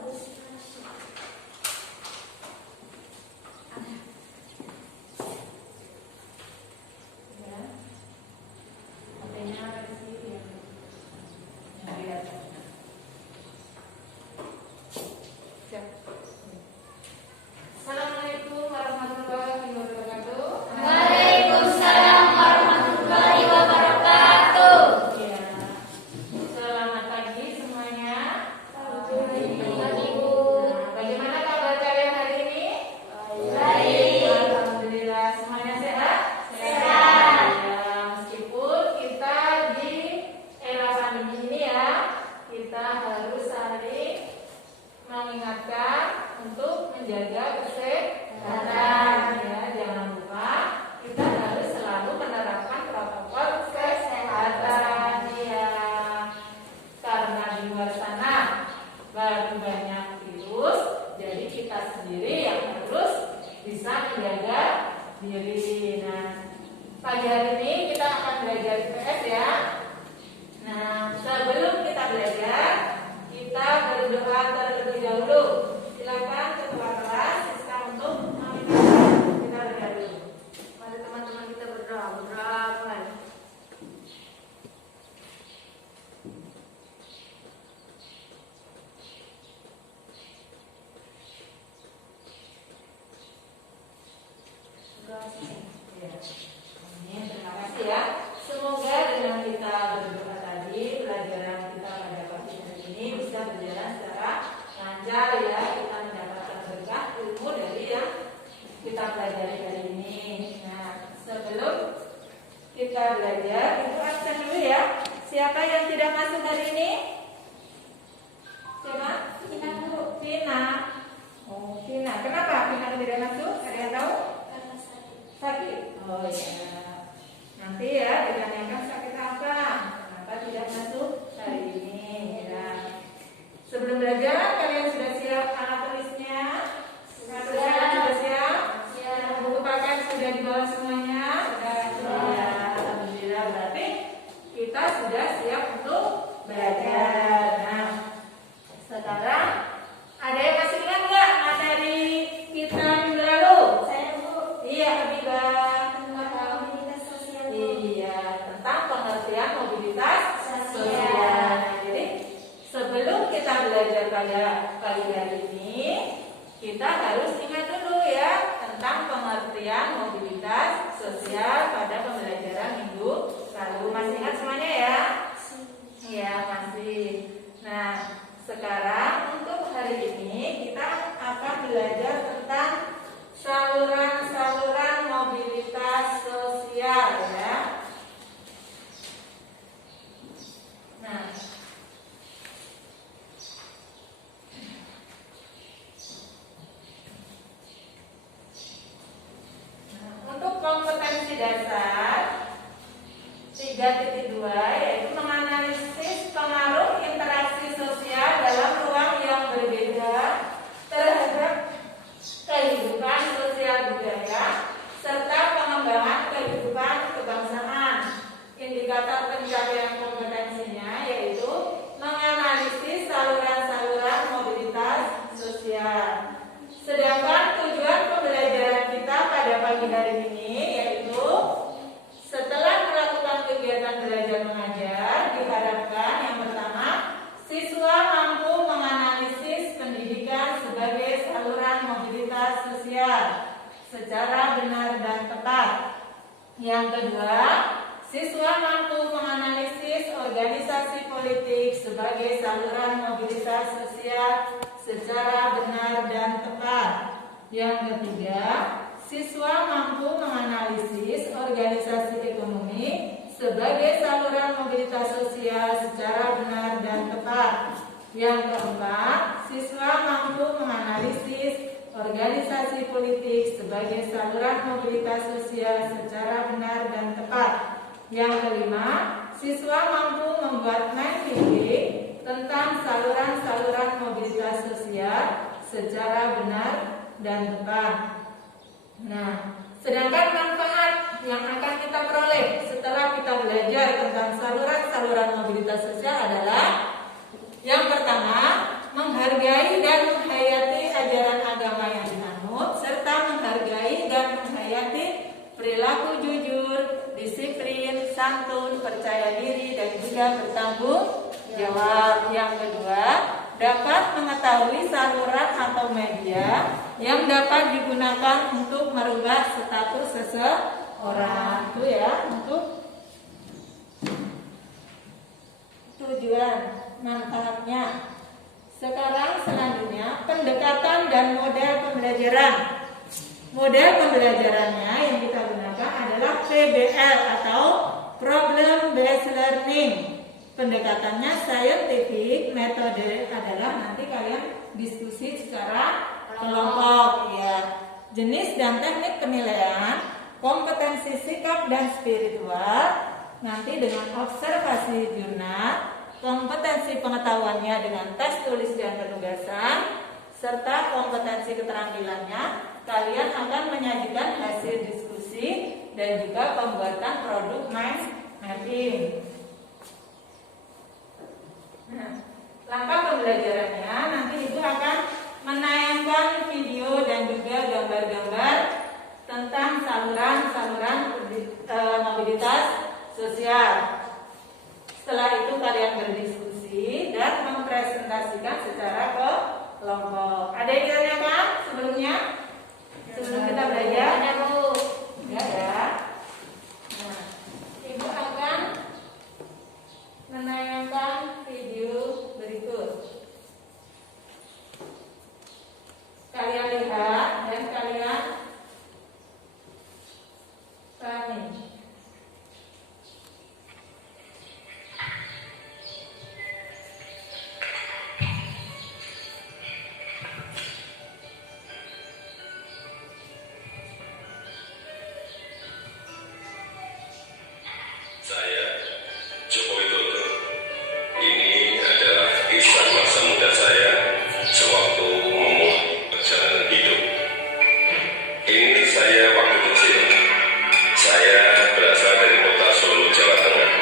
Assalamualaikum warahmatullahi wabarakatuh. Waalaikumsalam warahmatullahi wabarakatuh. Ya. Selamat pagi semuanya. Pagi, Bu. Nah, bagaimana kabar kalian hari ini? Baik. Alhamdulillah, semuanya sehat? Sehat. Ya, meskipun kita di era pandemi ini ya, kita harus saling mengingatkan untuk menjaga kesehatan. Ya, jangan lupa kita harus selalu menerapkan protokol kesehatan. Ya, karena di luar sana baru banyak virus, jadi kita sendiri yang harus bisa menjaga diri. Nah, pagi hari ini kita akan belajar IPS ya. Nah, sebelum kita belajar, kita berdoa terlebih dahulu. Silakan ketua kelas Siska untuk memimpinan kita berdoa dulu. Mari teman-teman kita berdoa mulai. Ya. Amin. Terima kasih ya. Semoga dengan kita berdoa tadi, pelajaran kita pada pagi hari ini bisa berjalan secara lancar ya. Kita mendapatkan berkah ilmu dari yang kita pelajari hari ini. Nah, sebelum kita belajar, ibu absen dulu ya. Siapa yang tidak masuk hari ini? Siapa? Vina. Oh, Vina. Kenapa Vina tidak masuk? Ada yang tahu? Sakit. Oh ya. Nanti ya ditanyakan sakit apa? Kenapa tidak masuk hari ini? Ya. Sebelum belajar, kalian sudah siap alat tulisnya? Alat tulisnya sudah siap? Siap. Buku paket sudah dibawa semuanya? Sudah. Ya, alhamdulillah berarti kita sudah siap untuk belajar. Nah, sekarang ada yang masih ingat nggak materi kita minggu lalu? Saya Bu. Iya, Habibah. Komunitas sosial. Iya, tentang pengertian mobilitas Sosial. sosial. Jadi, sebelum kita belajar pada pagi hari ini, kita harus ingat dulu ya tentang pengertian mobilitas sosial pada pembelajaran minggu lalu. Masih ingat semuanya ya? Iya, masih. Nah, sekarang untuk hari ini kita akan belajar tentang saluran-saluran mobilitas sosial ya. Nah, untuk kompetensi dasar 3.2 yaitu menganalisis pengaruh interaksi sosial dalam ruang yang berbeda terhadap kehidupan sosial budaya serta pengembangan kehidupan kebangsaan. Indikator pencapaian kompetensinya yaitu menganalisis saluran-saluran mobilitas sosial. Sedangkan tujuan pembelajaran kita pada pagi hari ini yaitu setelah melakukan kegiatan belajar mengajar, diharapkan yang pertama, siswa mampu menganalisis pendidikan sebagai saluran mobilitas sosial secara benar dan tepat. Yang kedua, siswa mampu menganalisis organisasi politik sebagai saluran mobilitas sosial secara benar dan tepat. Yang ketiga, siswa mampu menganalisis organisasi ekonomi sebagai saluran mobilitas sosial secara benar dan tepat. Yang keempat, siswa mampu menganalisis organisasi politik sebagai saluran mobilitas sosial secara benar dan tepat. Yang kelima, siswa mampu membuat mind mapping tentang saluran-saluran mobilitas sosial secara benar dan tepat. Nah, sedangkan manfaat yang akan kita peroleh setelah kita belajar tentang saluran-saluran mobilitas sosial adalah yang pertama, menghargai dan santun, percaya diri, dan juga bertanggung jawab. Yang kedua, dapat mengetahui saluran atau media yang dapat digunakan untuk merubah status seseorang. Itu ya, untuk tujuan manfaatnya. Sekarang selanjutnya pendekatan dan model pembelajaran. Model pembelajarannya yang kita gunakan adalah PBL atau Problem Based Learning. Pendekatannya scientific, metode adalah nanti kalian diskusi secara kelompok ya. Jenis dan teknik penilaian, kompetensi sikap dan spiritual, nanti dengan observasi jurnal, kompetensi pengetahuannya dengan tes tulis dan penugasan, serta kompetensi keterampilannya, kalian akan menyajikan hasil diskusi dan juga pembuatan produk mind mapping. Nah, langkah pembelajarannya nanti itu akan menayangkan video dan juga gambar-gambar tentang saluran-saluran mobilitas sosial. Setelah itu kalian berdiskusi dan mempresentasikan secara kelompok. Ada yang ditanyakan sebelumnya? Sebelum kita belajar? Ada, Bu. Ya ya. Nah, Ibu akan menayangkan video berikut. Kalian lihat dan kalian pahami. Saya, Joko Widodo. Ini adalah kisah masa muda saya sewaktu memulai perjalanan hidup. Ini saya waktu kecil. Saya berasal dari kota Solo, Jawa Tengah.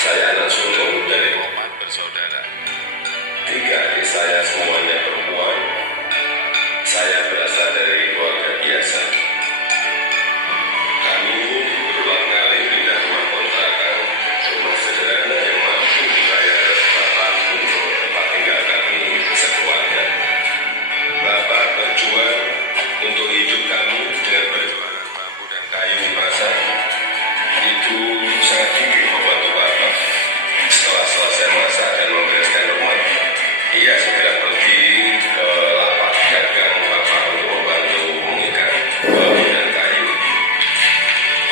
Saya anak sulung dari 4 bersaudara. 3 adik saya semuanya perempuan. Saya berasal dari keluarga biasa. Kami berulang kali pindah rumah kontrakan, rumah sederhana yang mampu dibayar Bapak untuk tempat tinggal kami sekeluarga. Bapak berjuang untuk hidup kami dengan perjuangan bambu dan kayu pasar. Itu sangat tinggi membantu Bapak. Setelah selesai masak dan membereskan rumah, ia segera pergi ke lapak dagang Bapak untuk membantu mengikat bambu dan kayu.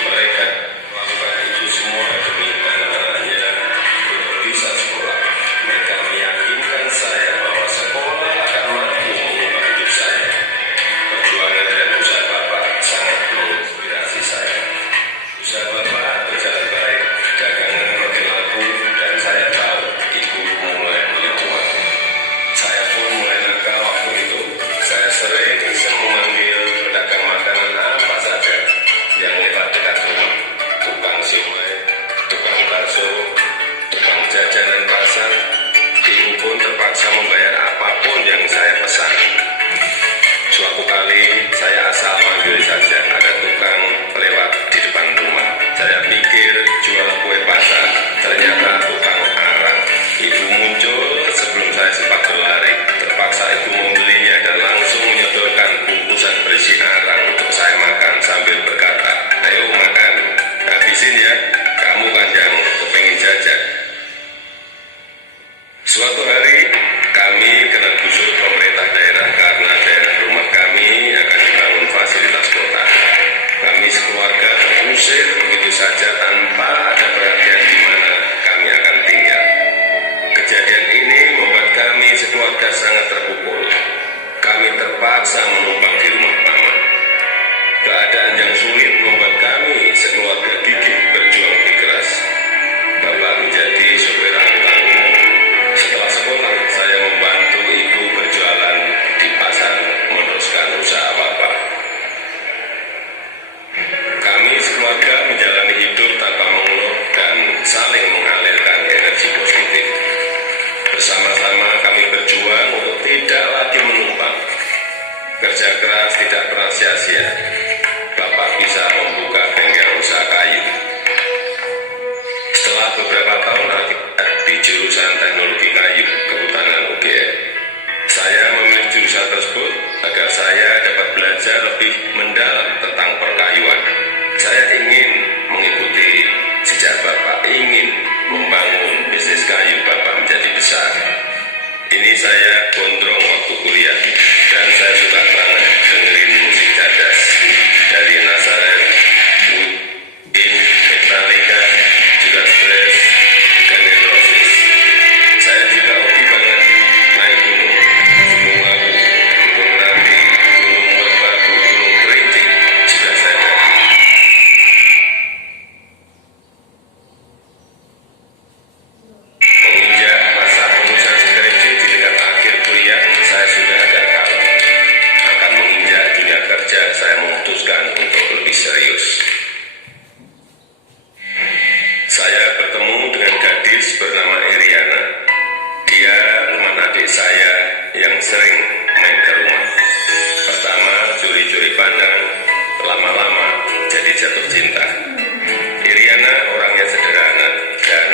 Mereka melakukan itu semua demi anak-anaknya untuk bisa sekolah. Mereka meyakinkan saya bahwa sekolah akan mampu mengubah hidup saya. Perjuangan dan usaha Bapak sangat menginspirasi saya. Usaha Bapak berjalan baik, dagangan makin laku, dan saya tahu Ibu mulai punya uang. Saya pun mulai nakal waktu itu. Saya sering memanggil pedagang makanan apa saja yang lewat dekat rumah. Tukang siomay, tukang bakso, tukang jajanan pasar. Ibu pun terpaksa membayar apapun yang saya pesan. Suatu kali saya asal manggil saja ada tukang lewat di depan rumah. Saya pikir jual kue pasar, ternyata tukang arang. Ibu muncul sebelum saya sempat berlari. Terpaksa ibu membelinya dan langsung menyodorkan bungkusan berisi arang untuk saya makan sambil berkata, "Ayo makan, habisin ya, kamu kan yang kepingin jajan." Suatu hari kami kena gusur pemerintah daerah karena daerah rumah kami akan dibangun fasilitas kota. Kami sekeluarga terusir begitu saja tanpa ada perhatian di mana kami akan tinggal. Kejadian ini membuat kami sekeluarga sangat terpukul. Kami terpaksa menumpang di rumah paman. Keadaan yang sulit membuat kami sekeluarga gigih berjuang lebih keras. Bapak menjadi sopir angkutan umum. Setelah sekolah, saya membantu ibu berjualan di pasar meneruskan usaha Bapak. Kami sekeluarga menjalani hidup tanpa mengeluh dan saling mengalirkan energi positif. Bersama-sama kami berjuang untuk tidak lagi menumpang. Kerja keras tidak pernah sia-sia. Bapak bisa membuka bengkel usaha kayu. belajar lebih mendalam tentang perkayuan. Saya ingin mengikuti jejak Bapak, ingin membangun bisnis kayu Bapak menjadi besar. Ini saya gondrong waktu kuliah, dan saya suka banget dengerin musik cadas dari Nazareth, Queen, Metallica, Judas Priest, Guns N' Roses. Saya juga hobi banget naik gunung, Gunung Lawu, Gunung Merapi, Gunung Merbabu, Gunung Kerinci, juga saya daki. Menginjak masa lulusan skripsi di dekat akhir kuliah, saya sudah agak kalem. Akan menginjak dunia kerja, saya memutuskan untuk lebih serius. Saya bertemu dengan gadis bernama Iriana. Dia teman adik saya yang sering main ke rumah. Pertama curi-curi pandang, lama-lama jadi jatuh cinta. Iriana orangnya sederhana, dan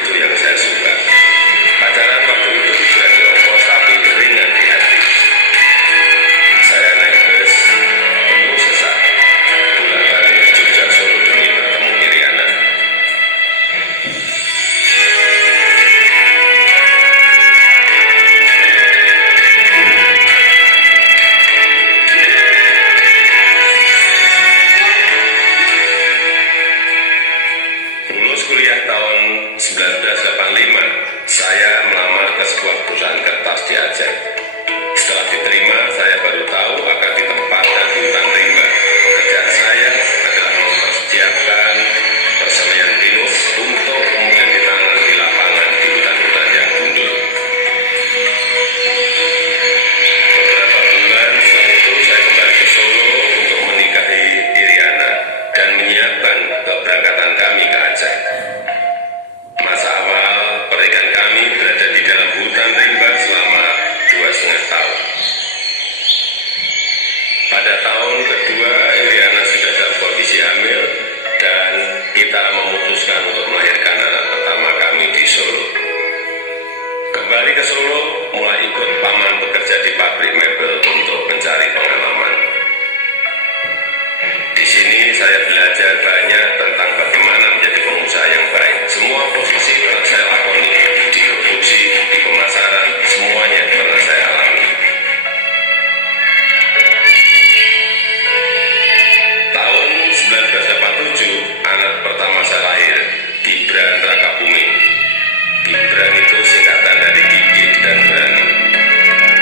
itu yang saya suka. Pacaran waktu itu berarti ongkos tapi ringan di hati. Saya naik bus penuh sesak, bolak-balik Jogja Solo demi bertemu Iriana. Lulus kuliah tahun 1985, saya melamar ke sebuah perusahaan kertas di Aceh. Setelah diterima, saya baru tahu akan ditempatkan di hutan rimba. Pekerjaan saya adalah mempersiapkan persemian pinus untuk kemudian ditangani di lapangan di hutan-hutan yang gundul. Beberapa bulan setelah itu, saya kembali ke Solo untuk menikahi Iriana dan menyiapkan keberangkatan kami ke Aceh. Masa awal pernikahan kami berada di dalam hutan rimba selama 2,5 tahun. Pada tahun kedua, Iriana sudah dalam kondisi hamil dan kita memutuskan untuk melahirkan anak pertama kami di Solo. Kembali ke Solo, mulai ikut paman bekerja di pabrik mebel untuk mencari pengalaman. Di sini saya belajar banyak tentang bagaimana menjadi pengusaha yang baik. Semua posisi pernah saya lakoni, di produksi, di pemasaran, semuanya pernah saya alami. Tahun 1987, anak pertama saya lahir, Gibran Rakabuming. Gibran itu singkatan dari gigih dan berani.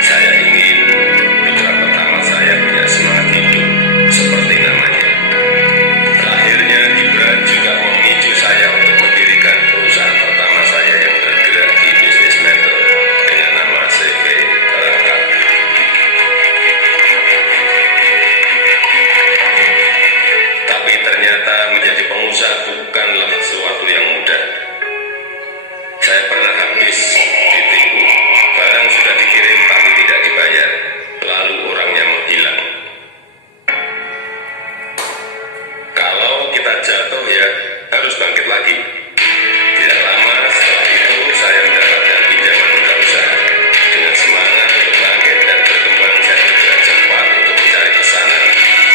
Saya ingin putra pertama saya punya semangat hidup seperti namanya. Lahirnya Gibran juga memicu saya untuk mendirikan perusahaan pertama saya yang bergerak di bisnis mebel dengan nama CV Perangkat. Tapi ternyata menjadi pengusaha bukanlah sesuatu yang mudah. Saya pernah habis ditipu. Barang sudah dikirim tapi tidak dibayar. Lalu orangnya menghilang. Kalau kita jatuh ya harus bangkit lagi. Tidak lama setelah itu saya mendapatkan pinjaman modal usaha. Dengan semangat untuk bangkit dan berkembang, saya bergerak cepat untuk mencari pesanan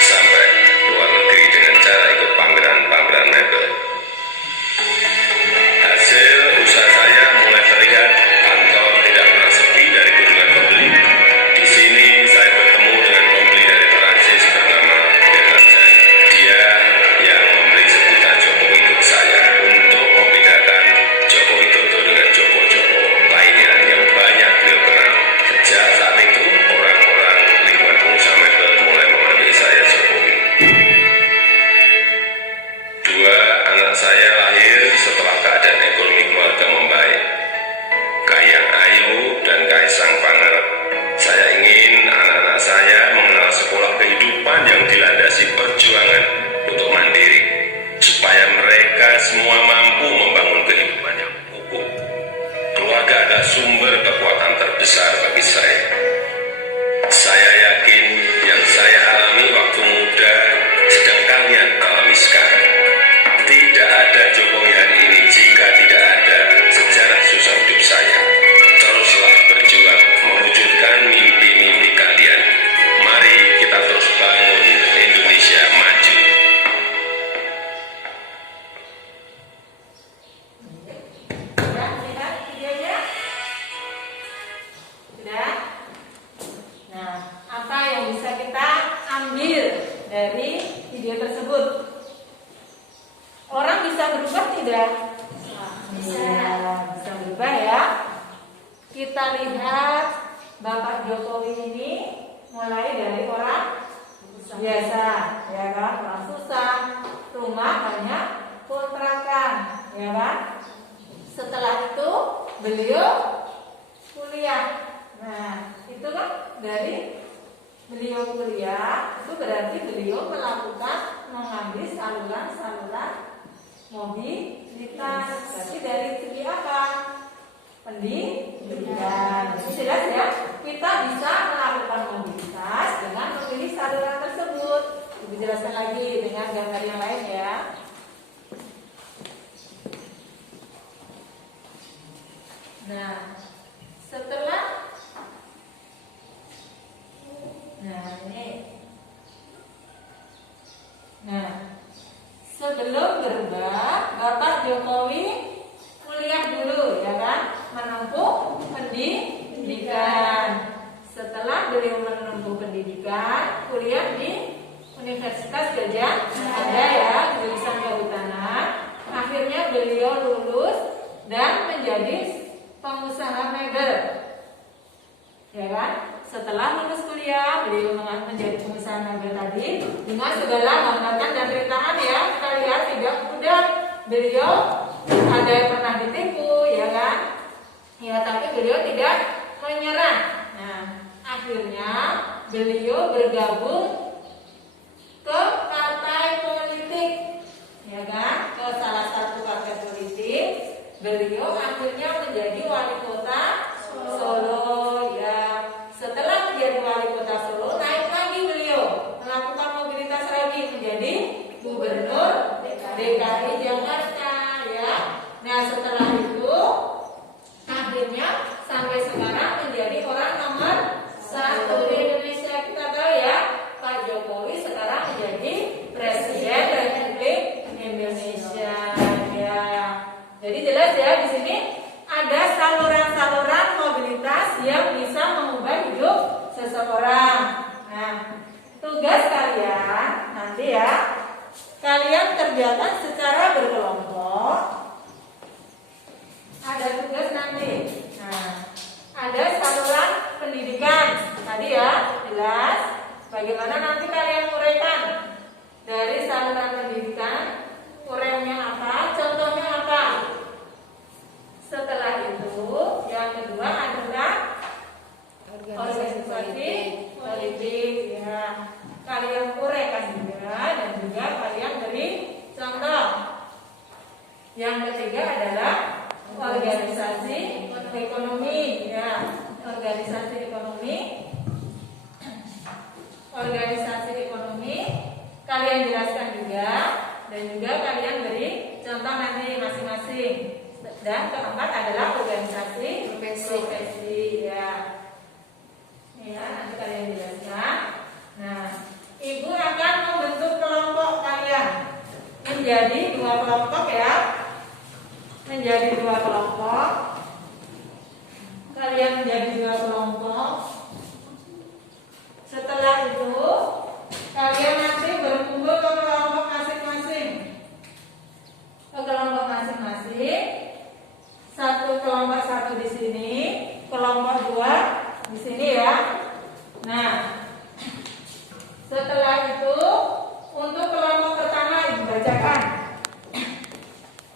sampai luar negeri dengan cara ikut pameran-pameran mebel. Hasil usaha saya mulai terlihat, kantor tidak pernah sepi dari kunjungan pembeli. Di sini saya bertemu dengan pembeli dari Perancis bernama Bernard. Dia yang memberi sebutan Joko Widodo saya untuk membedakan Joko Widodo dengan Joko-Joko lainnya yang banyak beliau kenal. Sejak saat itu, orang-orang lingkungan pengusaha mebel mulai memanggil saya Jokowi. Dua anak saya lahir setelah keadaan ekonomi keluarga membaik. Kahiyang Ayu dan Kaisang Pangarep. Saya ingin anak-anak saya mengenal sekolah kehidupan yang dilandasi perjuangan untuk mandiri, supaya mereka semua mampu membangun kehidupan yang utuh. Keluarga adalah sumber kekuatan terbesar bagi saya. Saya yakin yang saya alami waktu muda sedang kalian alami sekarang. Tidak ada Jokowi hari ini jika tidak ada sejarah susah hidup saya. Teruslah berjuang mewujudkan mimpi-mimpi kalian. Mari kita terus bangun dari video tersebut. Orang bisa berubah tidak? Bisa berubah ya. Kita lihat Bapak Jokowi ini mulai dari orang biasa, ya kan? Orang susah, rumah banyak kontrakan, ya kan? Setelah itu beliau kuliah. Nah, itu kan dari beliau kuliah itu berarti beliau melakukan mengambil saluran-saluran mobilitas. Berarti dari segi apa? Pendidikan. Jelas ya, kita bisa melakukan mobilitas dengan memilih saluran tersebut. Lebih jelaskan lagi dengan gambar yang lain ya. Nah, setelah ini. Nah, sebelum berubah, Bapak Jokowi kuliah dulu, ya kan? Menempuh pendidikan. Setelah beliau menempuh pendidikan, kuliah di Universitas Gadjah Mada ya, jurusan Kehutanan. Akhirnya beliau lulus dan menjadi pengusaha mebel, ya kan? Setelah lulus kuliah, beliau menjadi pengusaha mebel tadi dengan segala hambatan dan rintangan ya. Kita lihat tidak mudah. Beliau ada yang pernah ditipu, ya kan? Ya, tapi beliau tidak menyerah. Nah, akhirnya beliau bergabung ke partai politik, ya kan? Ke salah satu partai politik. Beliau akhirnya menjadi wali kota Solo, ya. Setelah menjadi wali kota Solo, naik lagi beliau melakukan mobilitas lagi menjadi gubernur DKI Jakarta, ya. Nah, setelah itu akhirnya sampai sekarang menjadi orang nomor 1 di Indonesia. Kita tahu ya, Pak Jokowi sekarang menjadi Presiden Republik Indonesia, ya. Jadi jelas ya, di sini ada saluran-saluran mobilitas yang bisa mengubah hidup seseorang. Nah, tugas kalian nanti ya, kalian kerjakan secara berkelompok. Ada tugas nanti. Nah, ada saluran pendidikan. Tadi ya, jelas. Bagaimana nanti kalian uraikan dari saluran pendidikan? Uraiannya apa? Contohnya apa? Setelah itu, yang kedua adalah organisasi politik, ya. Kalian uraikan juga dan juga kalian beri contoh. Yang ketiga adalah organisasi ekonomi, ya. Organisasi ekonomi kalian jelaskan juga dan juga kalian beri contoh nanti masing-masing. Dan keempat adalah organisasi profesi, ya. Ya, nanti kalian jelaskan. Nah, ibu akan membentuk kelompok kalian menjadi 2 kelompok ya. Menjadi 2 kelompok. Kalian menjadi 2 kelompok. Setelah itu kalian nanti berkumpul ke kelompok masing-masing. Ke kelompok masing-masing. Satu kelompok 1 di sini, kelompok 2 di sini ya. Nah, setelah itu untuk kelompok pertama ibu bacakan.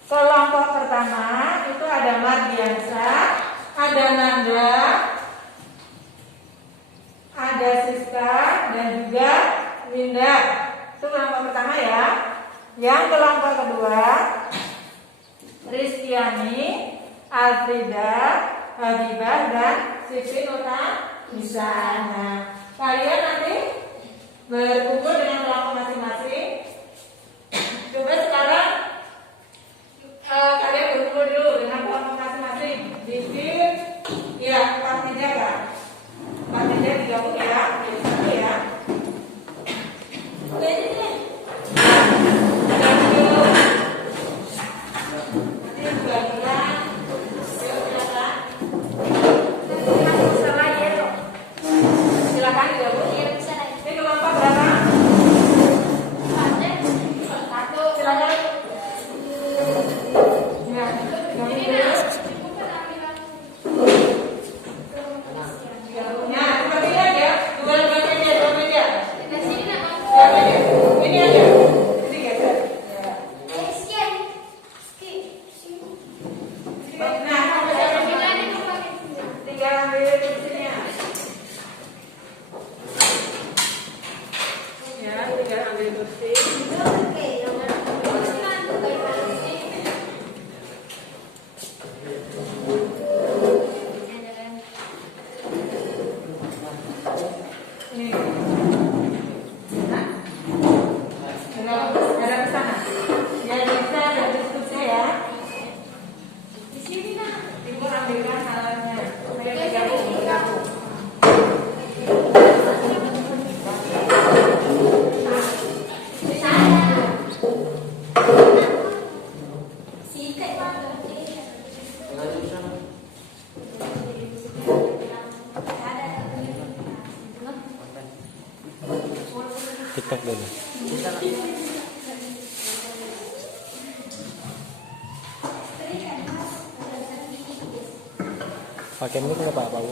Kelompok pertama itu ada Mardiansa, ada Nanda, ada Siska dan juga Winda. Itu kelompok pertama ya. Yang kelompok kedua Rizkyani, Alfrida, Habibah dan Siti Nurhaliza. Nah, kalian nanti berkumpul dengan kelompok masing-masing. Coba sekarang kalian berkumpul dulu dengan kelompok masing-masing. Bibir, ya, 4 meja kan? 4 meja digabung ya, jadi 1 ya. Oke, ini. Silakan digabung. Ini kelompok berapa? kursi. Ini. Nah, ada ke sana. Ya bisa ada diskusi ya. Di sini nah. Ibu ambilkan alatnya. Saya bergabung. TikTok dulu. Pakai mic nggak Pak Paul?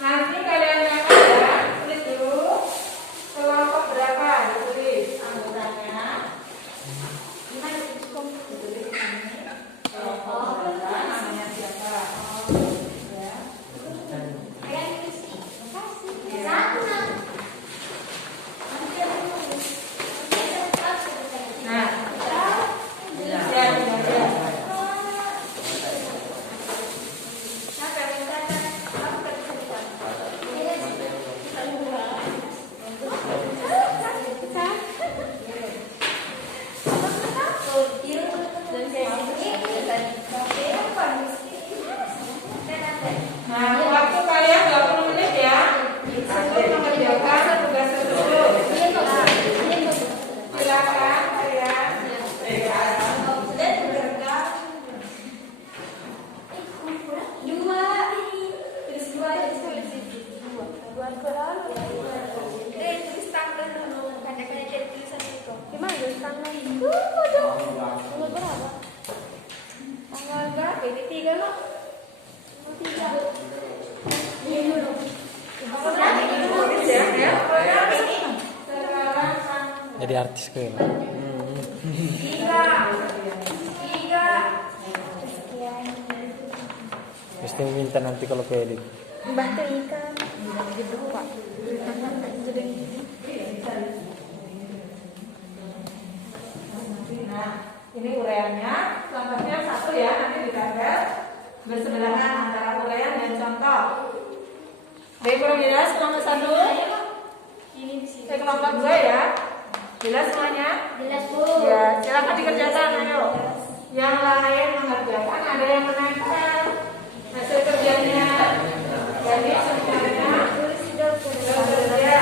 Nanti kalian yang ada, tulis dulu kelompok berapa, ditulis anggotanya. Ditulis di sini. Kelompok berapa, namanya siapa. Ya. Nah, ya, ya. Nah, waktu kalian 20 menit ya untuk mengerjakan tugas tersebut. Silakan kalian. Jadi artis ke Pak. Mesti minta nanti kalau ke edit. Nah, ini uraiannya. Contohnya satu ya, nanti ditambah bersebelahan antara uraian dan contoh. Baik, kurang jelas kelompok satu? Kelompok dua ya. Jelas semuanya? Jelas Bu. Ya, silakan dikerjakan, ayo. Yang lain mengerjakan, ada yang menempel hasil kerjanya. Jadi semuanya bekerja.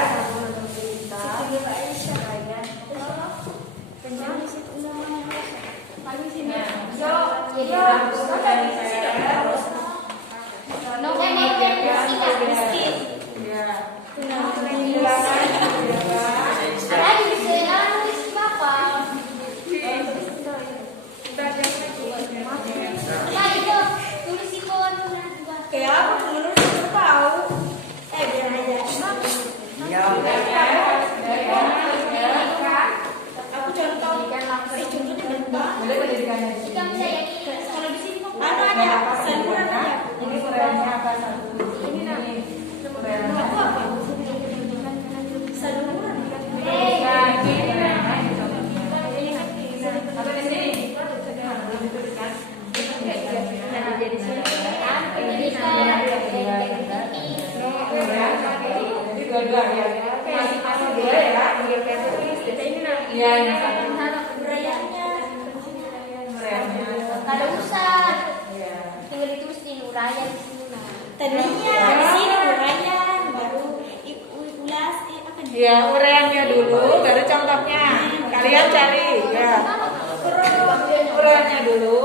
Ini uraiannya apa satu? Ini uraiannya apa? Jadi dua-dua ya. Masing-masing dua ya. Iya, yang satu. Kada usah. Iya. Tinggal ditulisin uraian di sini nah. Tadinya di sini uraian baru ulas apa nih? Iya, uraiannya dulu, baru contohnya. Kalian cari ya. Uraiannya dulu.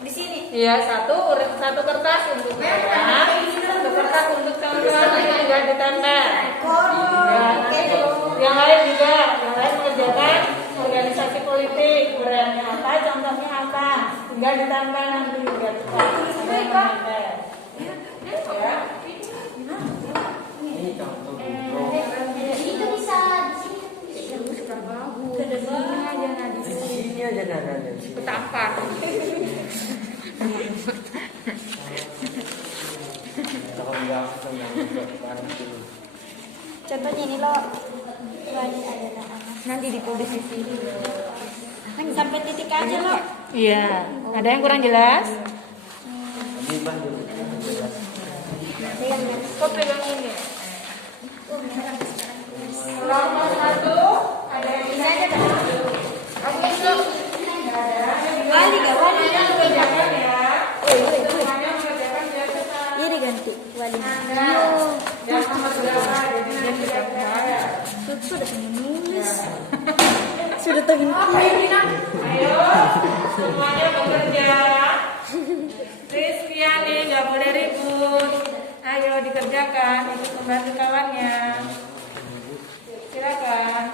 Di sini. Iya, satu kertas untuk uraian, satu kertas untuk contoh, ini juga ditempel. Ya, nanti yang lain juga, yang lain mengerjakan organisasi politik, uraiannya apa, contohnya apa, tinggal ditempel nanti juga. Ya. Itu bisa di sini. Ke depan aja nah di sini. Ketampar. Contohnya ini loh. Wali adalah anak. Nanti di posisi Sampai titik aja loh. Iya. Ada yang kurang jelas? Kok pegang ini? Nomor 1 ada yang Ini aja kan? Oke, so. Wali gak wali? Semuanya mengerjakan ya. Iya. Semuanya mengerjakan biar cepat. Ini ganti wali. Yang nomor berapa? Jadi nanti tidak bahaya. Sudah menulis. Sudah tahu ini. Ayo, semuanya bekerja. Rizkyani nggak boleh ribut. Ayo dikerjakan, ikut membantu kawannya. Silakan.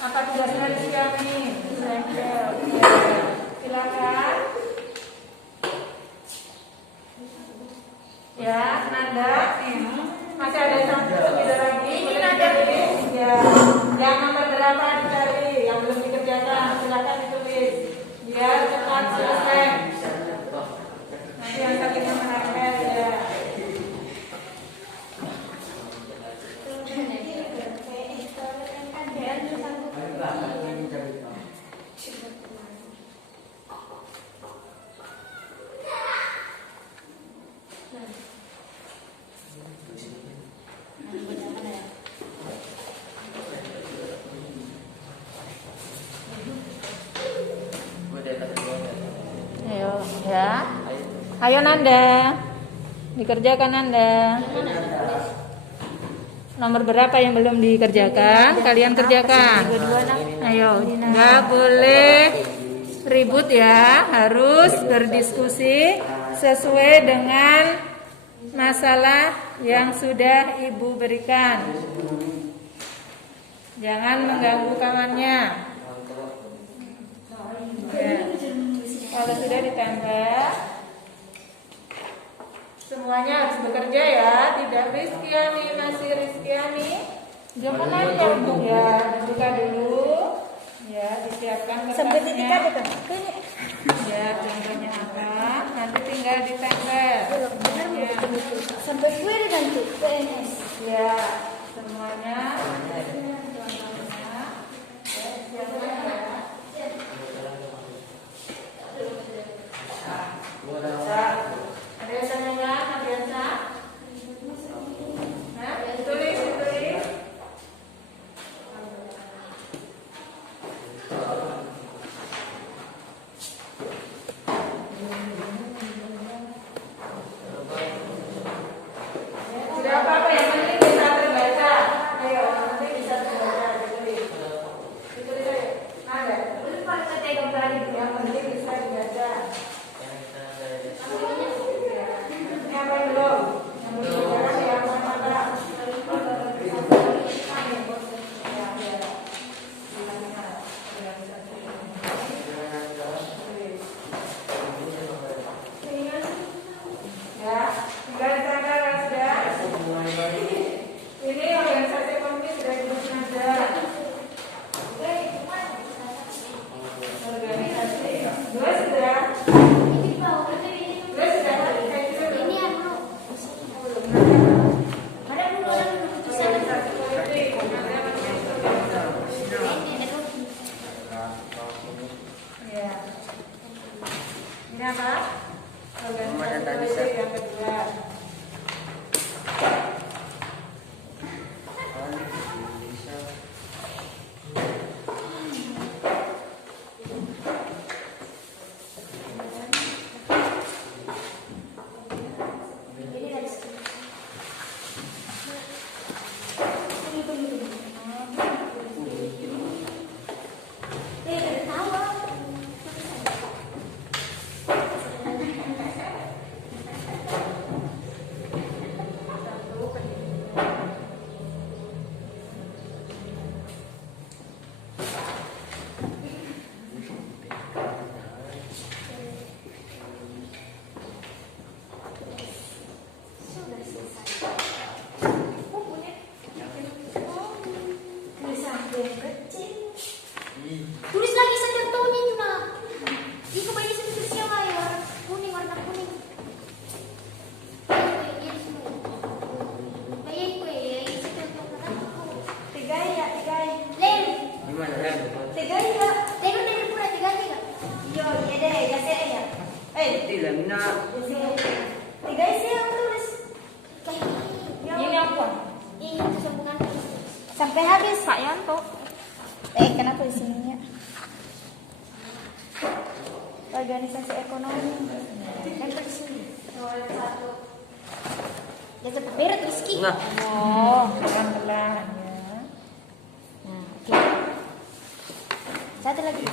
Apa tugasnya Rizkyani? Silakan. Ya, Nanda. Masih ada satu lagi. Ini Nanda tulis. Ya, yang nomor berapa dicari? Yang belum dikerjakan, silakan ditulis. Biar cepat selesai. Nanti yang sakitnya menangis ya. Ayo, ya. Ayo Nanda. Dikerjakan Nanda. Nomor berapa yang belum dikerjakan? Kalian kerjakan. Ayo, nggak boleh ribut ya. Harus berdiskusi sesuai dengan masalah yang sudah Ibu berikan. Jangan mengganggu kawannya. Ya. Kalau sudah ditambah, semuanya harus bekerja ya. Tidak Rizkyani, masih Rizkyani. Jangan aja Bu ya, dibuka dulu. Ya, disiapkan Sampai titik aja kertasnya. kan? Ya, contohnya apa? Nanti tinggal ditempel. Ya. Sampai gue ganti PNS. Ya, semuanya. Ada yang tanyakan, Nabiansa? Nah, ditulis. Tidak apa-apa, yang penting bisa terbaca. Ayo, yang penting Gimana ya? Tiga ya. Tengok dari pura tiga. Iya, iya deh, ya saya ya. Tidak minat. Tiga sih yang tulis. Ini apa? Ini sambungan sampai habis Pak Yanto. Kenapa di sininya? Organisasi ekonomi. Kan di sini. Ya cepat beres Rizky. Nah, Oh, pelan-pelan ya. Nah, oke. Satu lagi.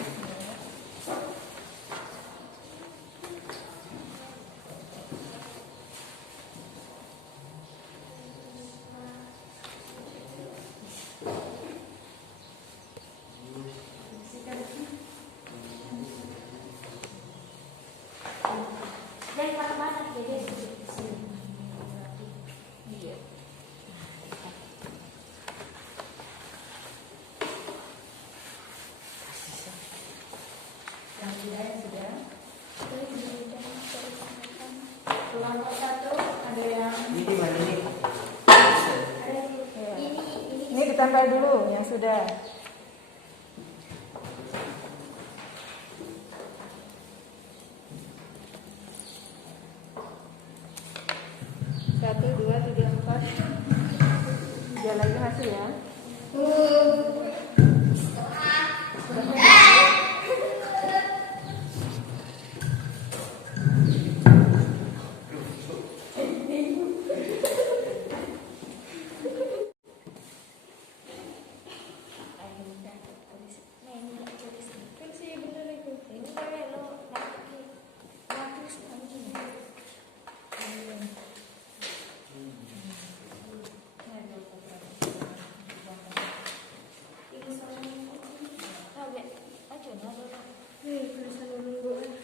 Dan mana-mana jadi di sini. Iya. Yang sudah. Kelompok satu Ada yang ini mana ini? ini ditempel dulu yang sudah. Satu, dua, tiga, empat. Tiga lagi masih ya.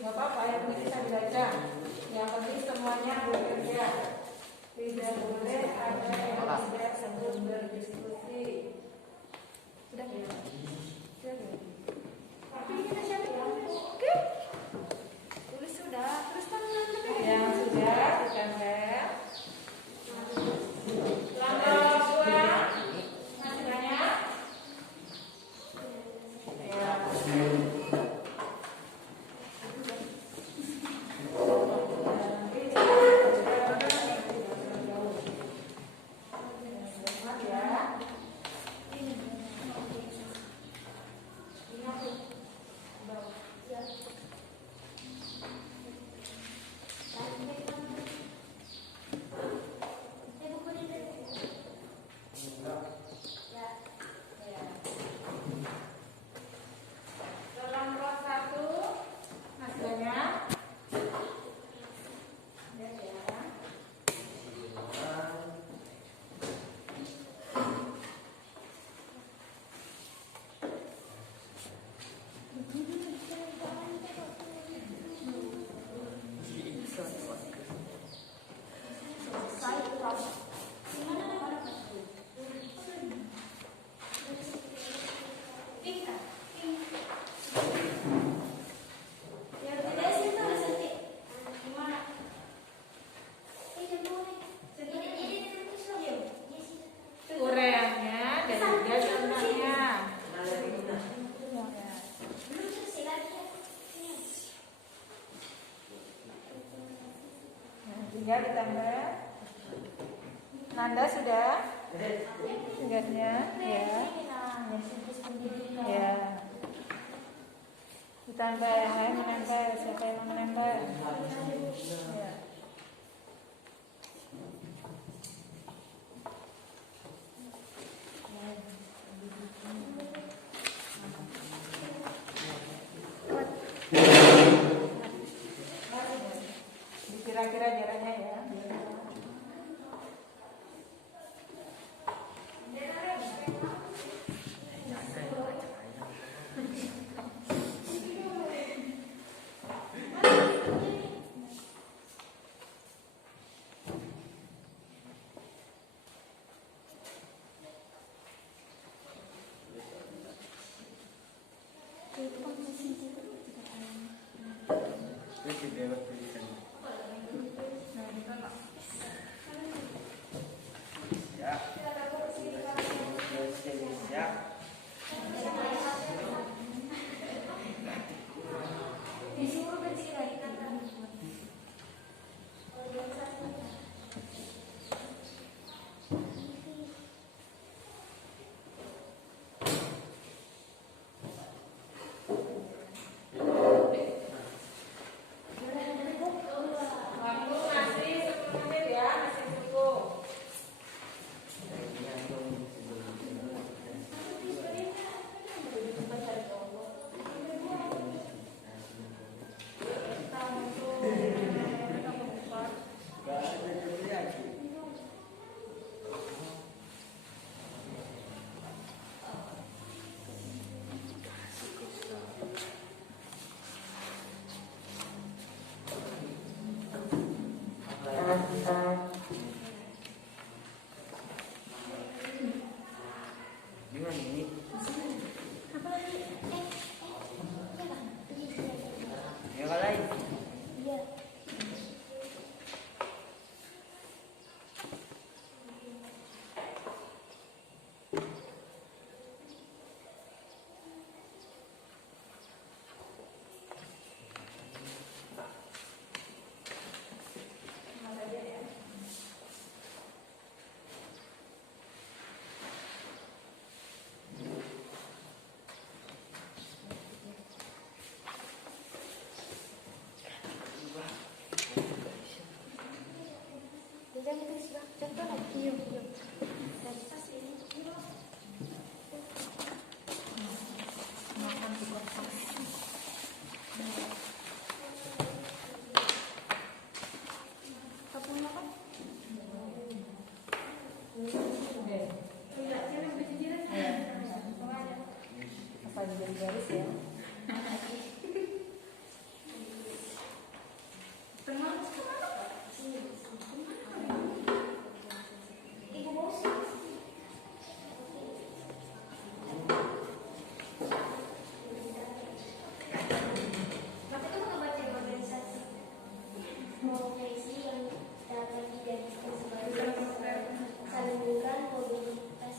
Gak apa-apa, yang penting bisa dibaca. Yang penting semuanya bekerja. Tidak boleh ada yang tidak sebut berdiskusi. Sudah ya? Sudah ya? Tapi kita siapa ya? Oke. Tulis sudah, terus tangan. Yang sudah ditempel. Langkah dua. Masih banyak? Ya. Kelompok satu, masih banyak? Ya, ya. Yang tidak sih tulis nanti. Gimana? Ureannya dan juga contohnya. Nah, tinggal ditambah. Nanda sudah? Tugasnya, ya. Ya. Ditambah yang lain menempel. Siapa yang mau menempel? Ya. Kira-kira jaraknya ya. Itu bebas tulisan. Ya. Ya. Gimana ini? Apa lagi? Iya kan? Ya kalau lain. Iya. Jangan itu sudah contoh lagi. Iya. Dan tas ini. Makan di kotak. Kapungnya apa? Apa jadi garis ya? Ibu mau sih. Bapak itu mau baca organisasi. Mau isi yang dapat dijadikan sebagai sandungan mobilitas.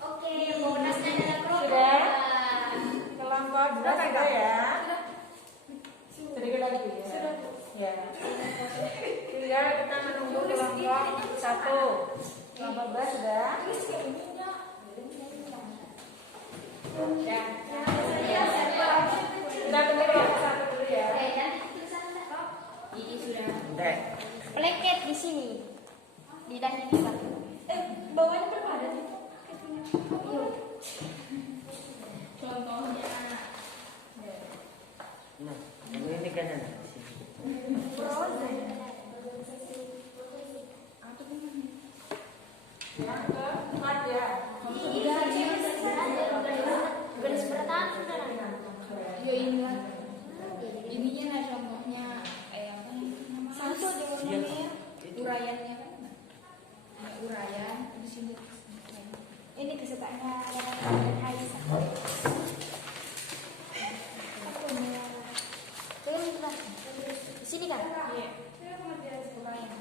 Oke, bonusnya adalah Sudah? program. Kelompok 2 sudah ya? Sedikit lagi ya? Sudah. Ya. Tinggal kita menunggu kelompok 1. Kelompok 2 sudah? Ya. Kita tunggu kelompok 1 dulu ya. Nanti tulisan enggak? Ini sudah. Dek. Pleket di sini. Di dahi kita. Bawahnya berpadat itu. Contohnya Nah, ini kan ada di sini. Yang keempat ya. garis bertahan sudah. Yo ini lah. Ininya lah contohnya apa namanya? Satu di mana? Uraiannya kan? Ada uraian di sini. Ini kesukaannya dan Aisyah. Di sini kan? Iya. Saya mau dia uraian.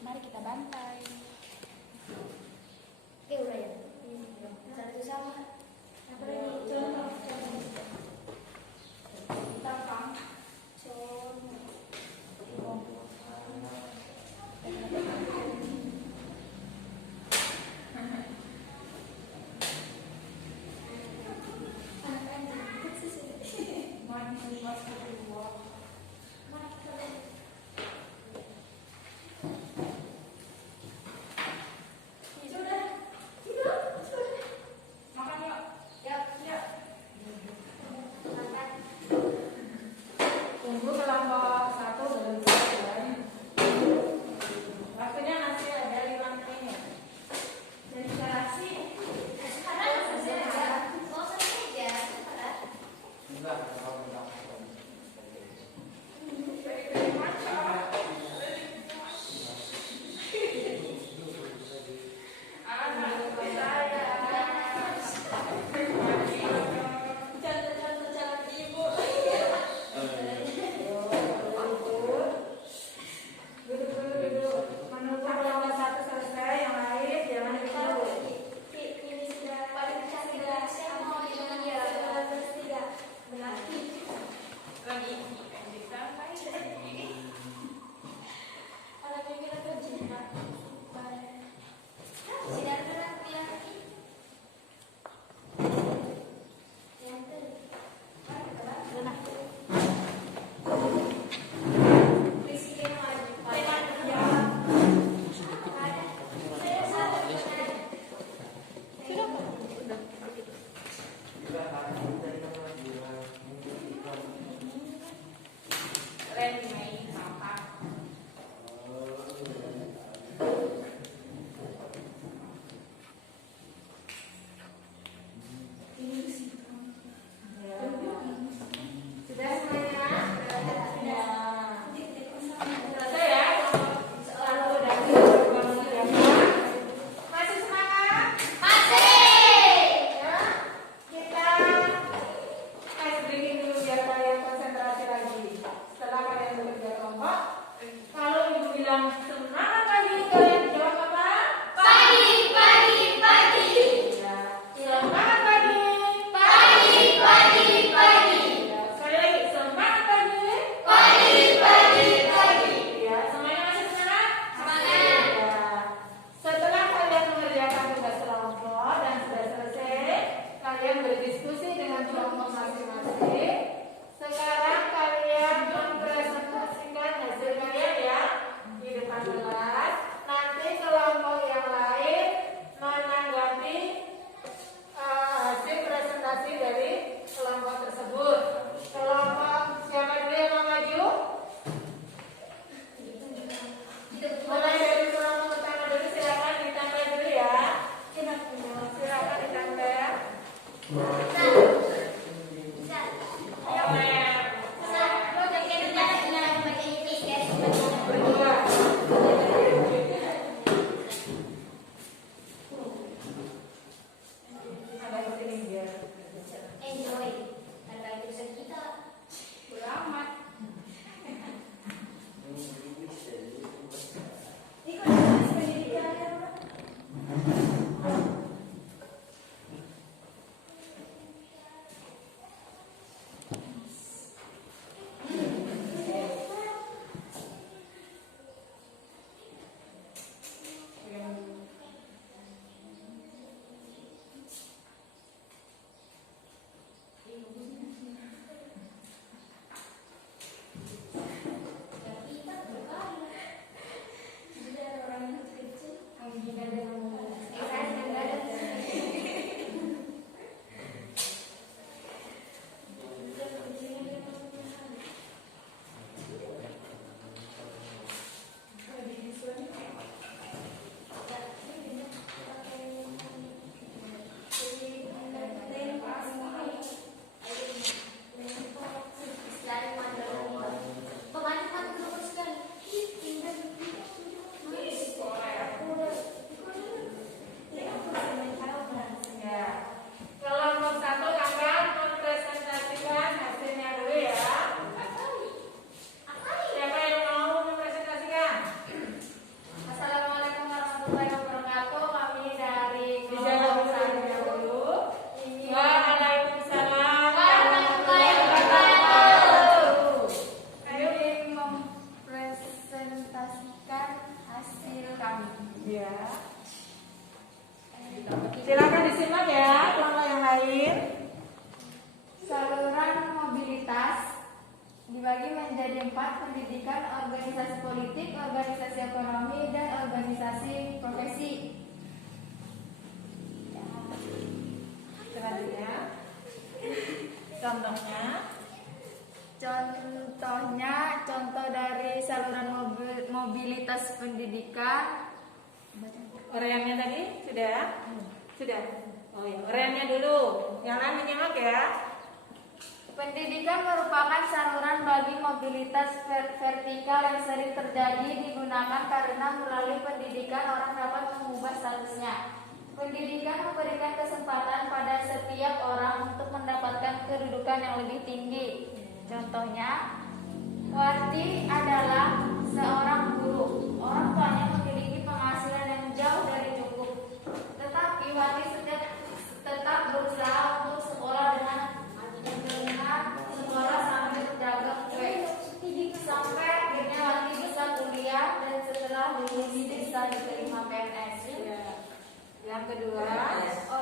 Mari kita bantai. Oke, udah ya. Satu sama. Apa lagi? Contoh. Tapang. bilang semangat pagi, kalian jawab apa? Pagi, pagi, pagi. Ya. Semangat pagi. Pagi, pagi, pagi. Ya. Sekali lagi, semangat pagi. Pagi, pagi, pagi. Ya, semuanya masih semangat? Semangat. Ya. Setelah kalian mengerjakan tugas kelompok dan sudah selesai, kalian berdiskusi dengan kelompok masing-masing. Sekarang kalian mempresentasikan hasil kalian ya di depan kelas. Nanti kelompok yang lain menanggapi hasil presentasi dari kelompok tersebut. Kelompok siapa dulu yang mau maju? Mulai dari kelompok pertama dulu, silakan ditempel dulu ya. Silakan ditempel. Berdua. Ada di sini biar. Enjoy. Harga tulisan kita. Beramat. Ya. Kelompok satu akan mempresentasikan hasilnya dulu ya. Siapa yang mau mempresentasikan? Assalamualaikum warahmatullahi wabarakatuh. Kami dari Dijawab saja dulu. Waalaikumsalam warahmatullahi wabarakatuh. kami mempresentasikan hasil kami. Ya. Silakan disimak ya kelompok yang lain. Saluran mobilitas dibagi menjadi 4: pendidikan, organisasi politik, organisasi ekonomi, dan organisasi profesi. Selanjutnya, contohnya. Contoh dari saluran mobilitas pendidikan. Uraiannya tadi sudah? Sudah. Oh ya, uraiannya dulu. Yang lain menyimak ya. Pendidikan merupakan saluran bagi mobilitas vertikal yang sering terjadi digunakan karena melalui pendidikan orang dapat mengubah statusnya. Pendidikan memberikan kesempatan pada setiap orang untuk mendapatkan kedudukan yang lebih tinggi. Contohnya, Wati adalah seorang guru. Orang tuanya memiliki penghasilan yang jauh dari cukup. Tetapi Wati tetap berusaha untuk sekolah dengan sekolah sambil berdagang kue. Sampai akhirnya Wati bisa kuliah dan setelah lulus bisa diterima PNS. Yang kedua,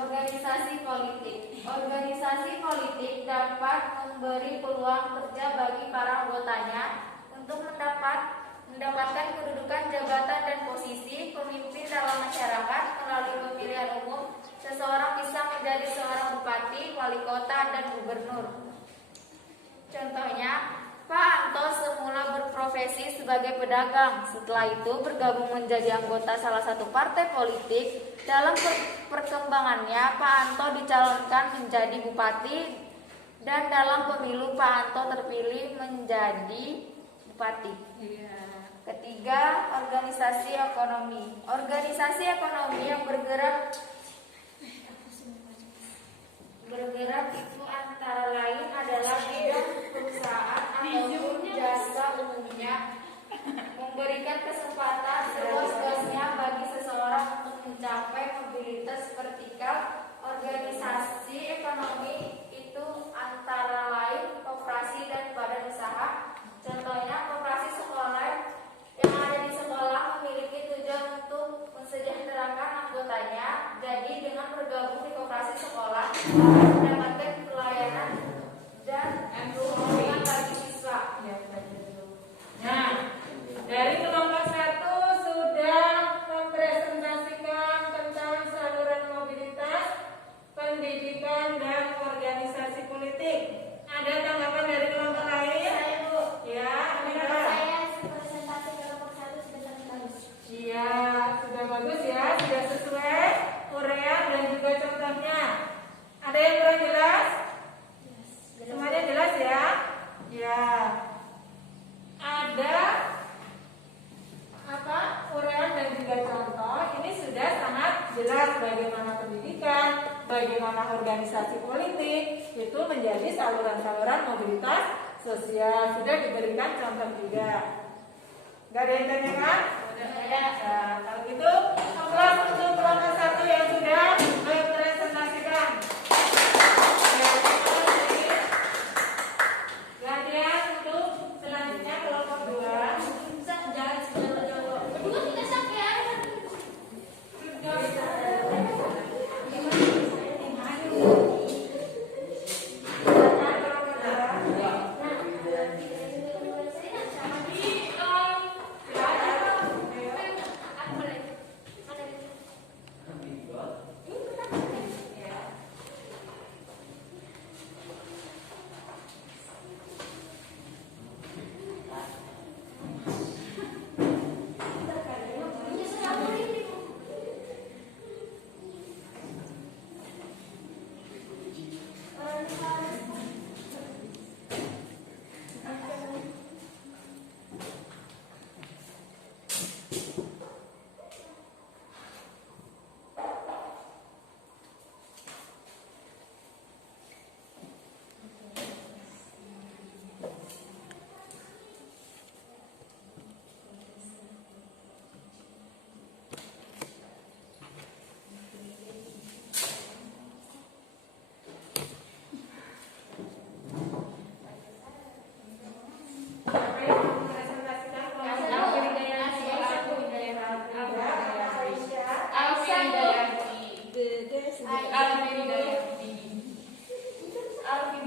Organisasi politik. Organisasi politik dapat memberi peluang kerja bagi para anggotanya untuk mendapatkan kedudukan jabatan dan posisi pemimpin dalam masyarakat. Melalui pemilihan umum, seseorang bisa menjadi seorang bupati, wali kota, dan gubernur. Contohnya, Pak Anto semula berprofesi sebagai pedagang. Setelah itu bergabung menjadi anggota salah satu partai politik. Dalam perkembangannya, Pak Anto dicalonkan menjadi bupati, dan dalam pemilu Pak Anto terpilih menjadi bupati. Ketiga, organisasi ekonomi. Organisasi ekonomi yang bergerak itu antara lain adalah bidang perusahaan ataupun jasa umumnya, memberikan kesempatan mendapatkan pelayanan dan dukungan bagi siswa. Nah, dari kelompok 1 sudah mempresentasikan tentang saluran mobilitas, pendidikan dan organisasi politik. Ada tanggapan dari kelompok lain? Saya, Bu. Ya, Menurut Amira. saya presentasi kelompok 1 sudah sangat bagus. Iya, sudah bagus ya, sudah sesuai uraian dan juga contohnya. Ada yang kurang jelas? Semuanya jelas ya? Ya. Ada apa? Uraian dan juga contoh. Ini sudah sangat jelas bagaimana pendidikan, bagaimana organisasi politik itu menjadi saluran-saluran mobilitas sosial. Sudah diberikan contoh juga. Gak ada yang tanyakan? Nah, kalau gitu, kelas untuk kelompok 1 yang sudah mempresentasikan. Ya, terima kasih. Gantian untuk selanjutnya kelompok 2. Jangan jauh-jauh. Berdua kita sampai. Silakan kelompok 2. Siapa yang mau mempresentasikan kelompok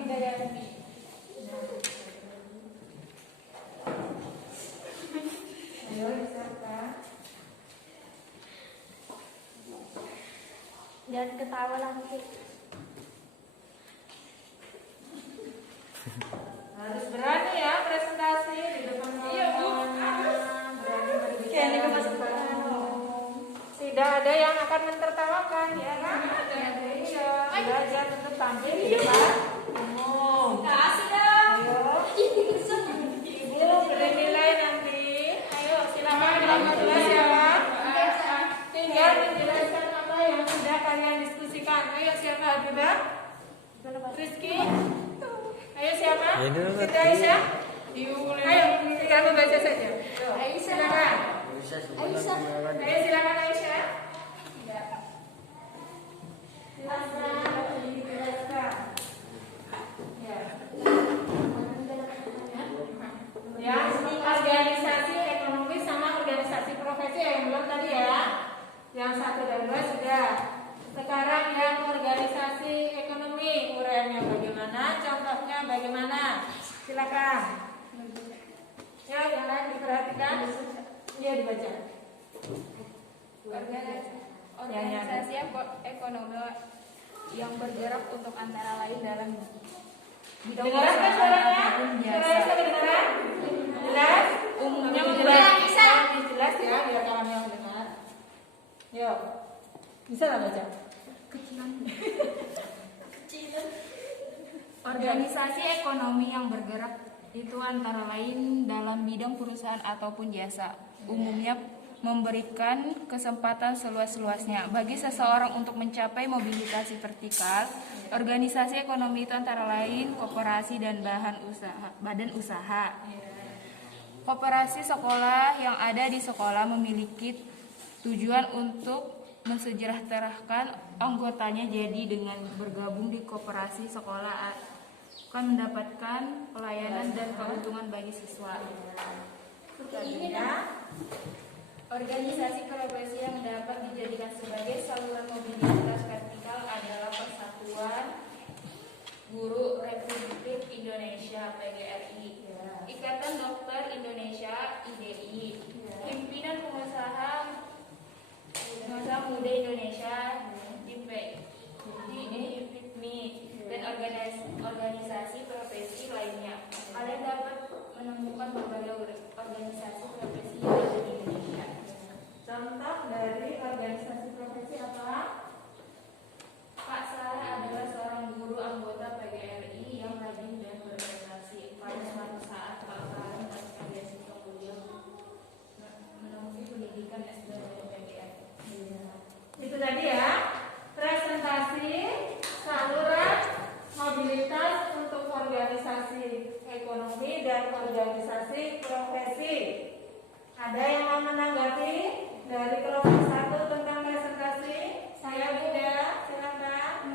Hidayah? Ayo, siapa? Jangan ketawa lagi. Harus berani ya presentasi di depan kawan-kawan. Berani berbicara. Tidak ada yang akan mentertawakan ya kan? Iya. Belajar untuk tampil di depan umum. Ayo. Ibu beri nilai nanti. Ayo silakan kelompok 2 siapa? Tinggal menjelaskan apa yang sudah kalian diskusikan. Ayo siapa Habibah? Rizky? Ayo siapa? Siti Aisyah? Ayo, tinggal membaca saja. Aisyah, silakan. Ayo silakan Aisyah. Silakan dijelaskan. Ya. Ya, organisasi ekonomi sama organisasi profesi yang belum tadi ya. Yang 1 dan 2 sudah. Sekarang yang organisasi ekonomi, uraiannya bagaimana, contohnya bagaimana? Silakan. Ya, yang lain diperhatikan. Iya dibaca. Organisasi ekonomi yang bergerak untuk antara lain dalam bidang Dengaran kan suaranya? Suaranya saya kedengaran? Jelas? umumnya Jelas ya, biar kawan yang dengar. Yuk, bisa nggak baca? Organisasi ekonomi yang bergerak itu antara lain dalam bidang perusahaan ataupun jasa. Umumnya memberikan kesempatan seluas-luasnya bagi seseorang untuk mencapai mobilisasi vertikal. Organisasi ekonomi itu antara lain koperasi dan badan usaha. Koperasi sekolah yang ada di sekolah memiliki tujuan untuk mensejahterakan anggotanya, jadi dengan bergabung di koperasi sekolah akan mendapatkan pelayanan dan keuntungan bagi siswa. Organisasi profesi yang dapat dijadikan sebagai saluran mobilitas vertikal adalah persatuan, Guru Republik Indonesia PGRI, Ikatan Dokter Indonesia IDI, Himpunan Pengusaha Muda Indonesia HIPMI, dan organisasi profesi lainnya. Kalian dapat menemukan berbagai organisasi profesi yang ada di Indonesia. Contoh dari organisasi profesi apa? Pak Saleh adalah seorang guru anggota PGRI yang rajin dan berprestasi. Pada suatu saat Pak Saleh mendapatkan beasiswa kuliah menempuh pendidikan S2 dari PGRI. Itu tadi ya, presentasi saluran mobilitas untuk organisasi ekonomi dan organisasi profesi. Ada yang mau menanggapi dari kelompok 1 tentang presentasi? Saya Bunda, silakan.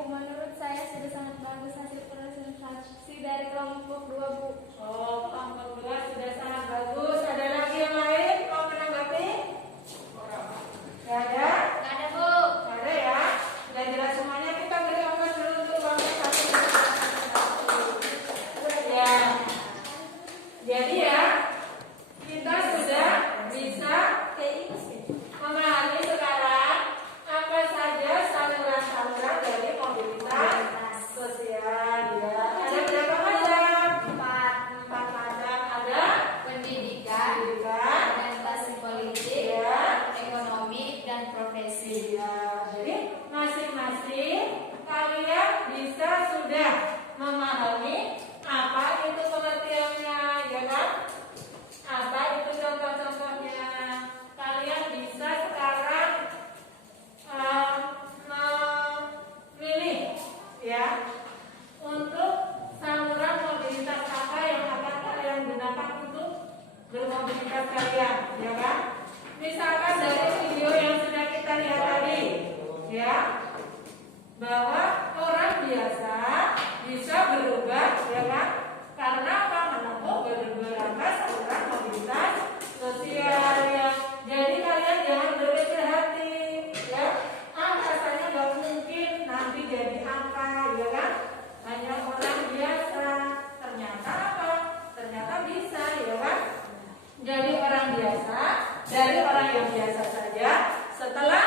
Menurut saya sudah sangat bagus hasil presentasi dari kelompok 2, Bu. Oh, kelompok 2 sudah sangat bagus. Ada lagi yang lain mau menanggapi? Gak ada? Nggak ada, Bu. Gak ada ya? Sudah jelas semuanya, kita beri ongkos dulu untuk kelompok 1. Ya. Jadi ya, kita sudah bisa memahami sekarang apa saja saluran-saluran dari mobilitas sosial ya. Ada berapa macam? 4 macam. Ada Pendidikan, orientasi politik, ekonomi, dan profesi. ya. Jadi masing-masing kalian bisa sudah memahami apa itu pengertiannya, ya kan? Apa itu contoh-contohnya? Kalian bisa sekarang memilih ya untuk saluran mobilitas apa yang akan kalian gunakan untuk bermobilitas kalian, ya kan? Misalkan dari video yang sudah kita lihat tadi, ya, bahwa orang biasa bisa berubah, ya kan? Karena apa? Menempuh beberapa saluran mobilitas sosial ya. Jadi kalian jangan berkecil hati, ya. Rasanya nggak mungkin nanti jadi apa, ya kan? Hanya orang biasa. Ternyata apa? Ternyata bisa, ya kan? Jadi orang biasa, dari orang yang biasa saja, setelah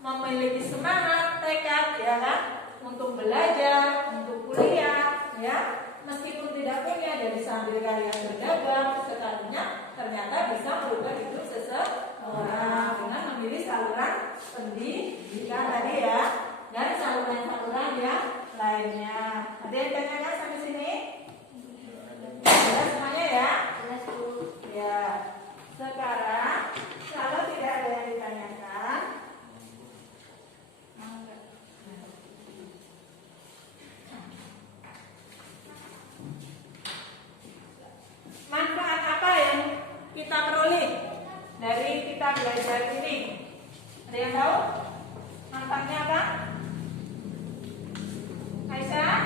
memiliki semangat, tekad, ya kan, untuk belajar, untuk kuliah, ya, meskipun tidak punya, dari sambil kalian berdagang, sekalinya ternyata bisa merubah hidup seseorang dengan memilih saluran pendidikan tadi ya, dan saluran-saluran yang lainnya. Ada yang tanyakan sampai sini? Jelas semuanya ya? Jelas, Bu. Ya. Sekarang kalau tidak ada yang ditanyakan, manfaat apa yang kita peroleh dari kita belajar ini? Ada yang tahu? Manfaatnya apa? Aisyah?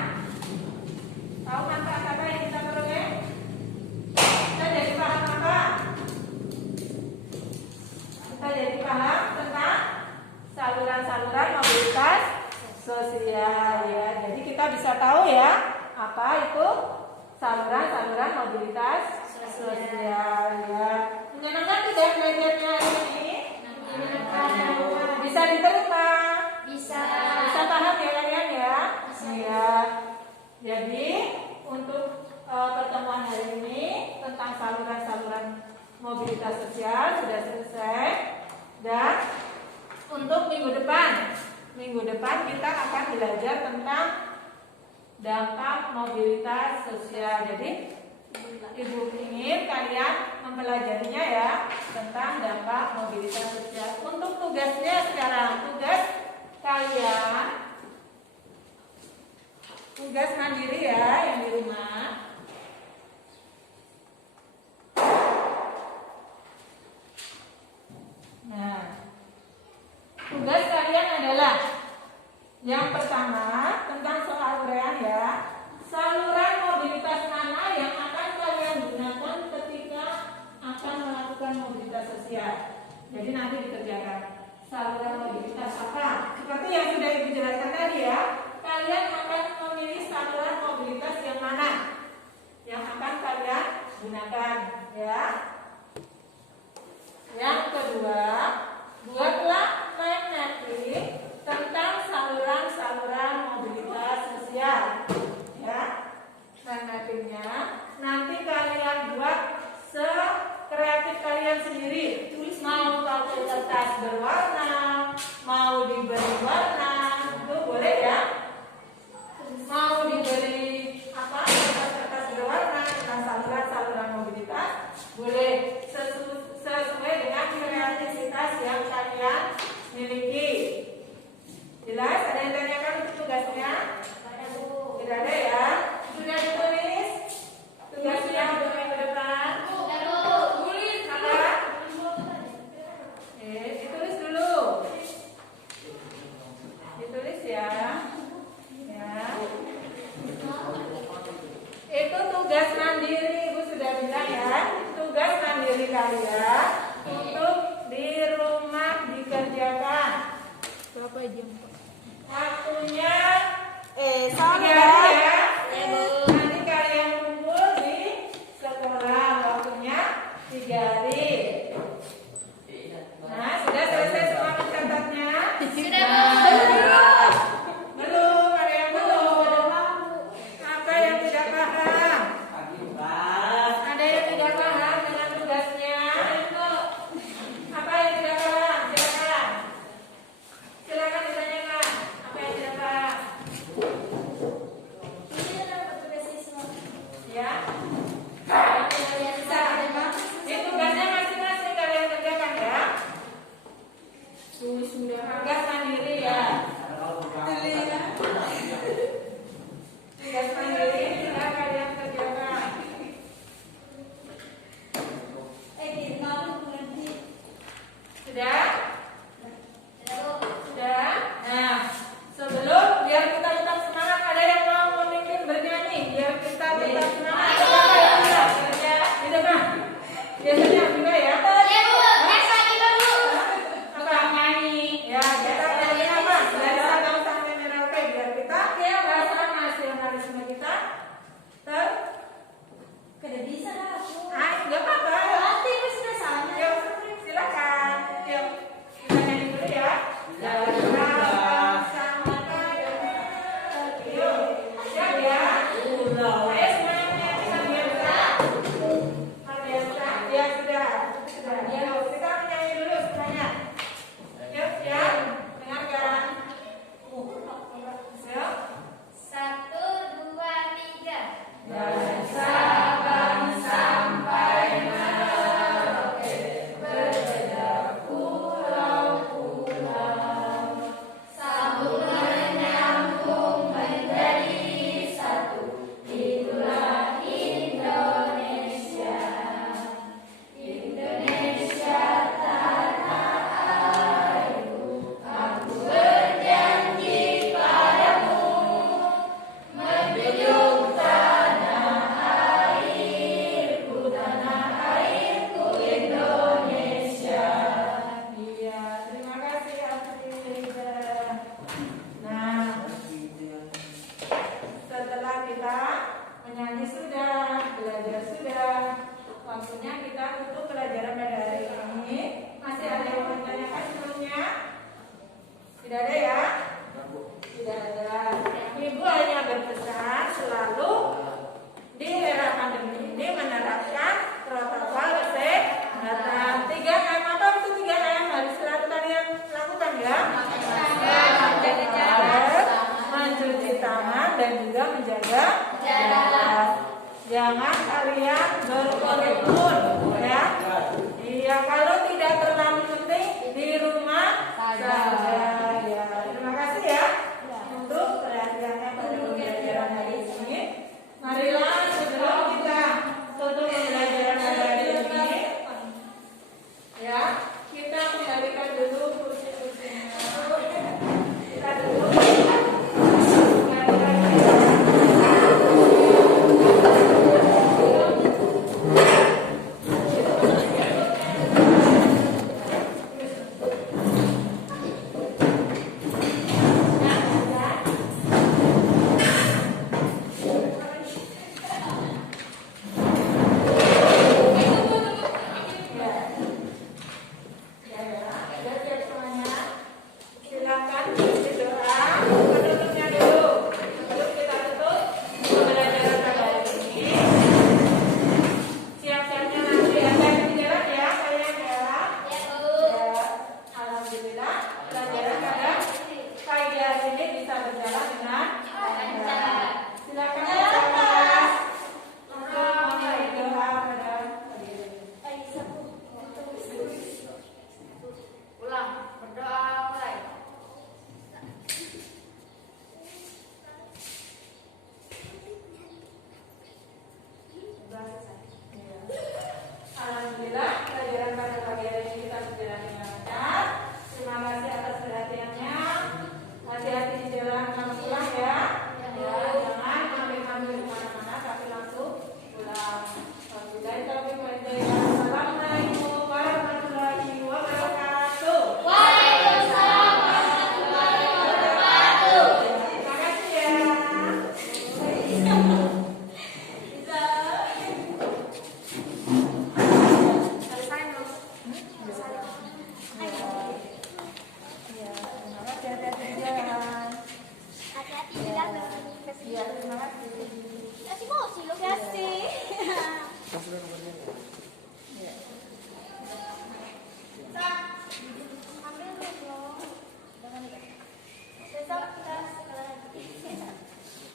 Tahu manfaat apa yang kita peroleh? Kita jadi paham apa? Kita jadi paham tentang saluran-saluran mobilitas sosial ya. Jadi kita bisa tahu ya apa itu saluran-saluran mobilitas sosial ya. Menyenangkan tidak belajarnya ini? Bisa diterima? Bisa. Bisa paham ya kalian ya? Iya. Jadi untuk pertemuan hari ini tentang saluran-saluran mobilitas sosial sudah selesai. Dan untuk minggu depan kita akan belajar tentang dampak mobilitas sosial. Jadi Ibu ingin kalian mempelajarinya ya tentang dampak mobilitas sosial. Untuk tugasnya sekarang, tugas kalian tugas mandiri ya yang di rumah. Nah, tugas kalian adalah yang pertama tentang soal uraian ya. Saluran mobilitas mana yang akan kalian gunakan ketika akan melakukan mobilitas sosial? Jadi nanti dikerjakan saluran mobilitas apa? Seperti yang sudah Ibu jelaskan tadi ya. Kalian akan memilih saluran mobilitas yang mana yang akan kalian gunakan, ya. Yang kedua, buatlah mind mapping tentang saluran-saluran mobilitas sosial, ya. Mind mappingnya nanti kalian buat sekreatif kalian sendiri. Mau pakai kertas berwarna, mau diberi warna, itu boleh ya. Mau diberi apa? Kertas berwarna tentang saluran-saluran mobilitas, boleh sesuai dengan kreativitas yang kalian miliki. Jelas? Ada yang tanyakan untuk tugasnya? Tidak ada ya? Sudah ditulis tugasnya untuk minggu depan? Tulis, ada? Ditulis dulu. Ditulis ya. Ya. Itu tugas mandiri, Ibu sudah bilang ya. Tugas mandiri kalian untuk di rumah dikerjakan. Berapa jam? Waktunya soalnya ya. Nanti kalian kumpul di sekolah. Waktunya 3 hari. Nah, sudah selesai semua mencatatnya? Belum, ada yang belum. Apa yang tidak paham? Ada yang tidak paham dengan tugasnya? Apa yang tidak paham? Silakan. Silakan ditanyakan. Apa yang tidak paham? Ya. Ini tugasnya masing-masing kalian kerjakan ya. Tugas mandiri ya. Tugas mandiri sudah kalian kerjakan. Sudah? Sudah? Nah, sebelum biar kita tetap semangat, ada yang mau memimpin bernyanyi biar kita tetap semangat. Siapa yang bisa? Di depan. Biasanya juga ya. Apa nyanyi? Ya, kita nyanyi apa? Dari Sabang sampai Merauke biar kita bahasa nasionalisme kita nggak apa-apa. Yuk, silakan. Yuk, kita nyanyi dulu ya. Dari Sabang sampai Merauke. Yuk, siap ya. Ayo semuanya menyanyi Mardiansa. Mardiansa, ya sudah. Yuk, kita menyanyi dulu semuanya. Yuk, siap. Dengarkan. Yuk. 1, 2, 3. Dari Sabang sampai Merauke, berbeda pulau-pulau, sambung menyambung menjadi satu. Itulah Indonesia. Indonesia tanah airku, aku berjanji padamu, menjunjung tanah airku Indonesia. Iya, terima kasih Afrida. Nah, setelah kita menyanyi sudah, belajar sudah, waktunya kita tutup pelajaran pada hari ini. Masih ada yang mau ditanyakan sebelumnya? Tidak ada ya? Tidak ada. Ibu hanya berpesan selalu di era pandemi ini menerapkan protokol kesehatan. 3M, apa itu 3M harus selalu kalian lakukan ya? Menjaga jarak, mencuci tangan dan juga menjaga jarak. Jangan kalian berkerumun ya. Iya, kalau tidak terlalu penting di rumah saja ya. Terima kasih ya untuk perhatiannya pada pembelajaran hari ini. Marilah sebelum kita tutup pembelajaran pada hari ini ya.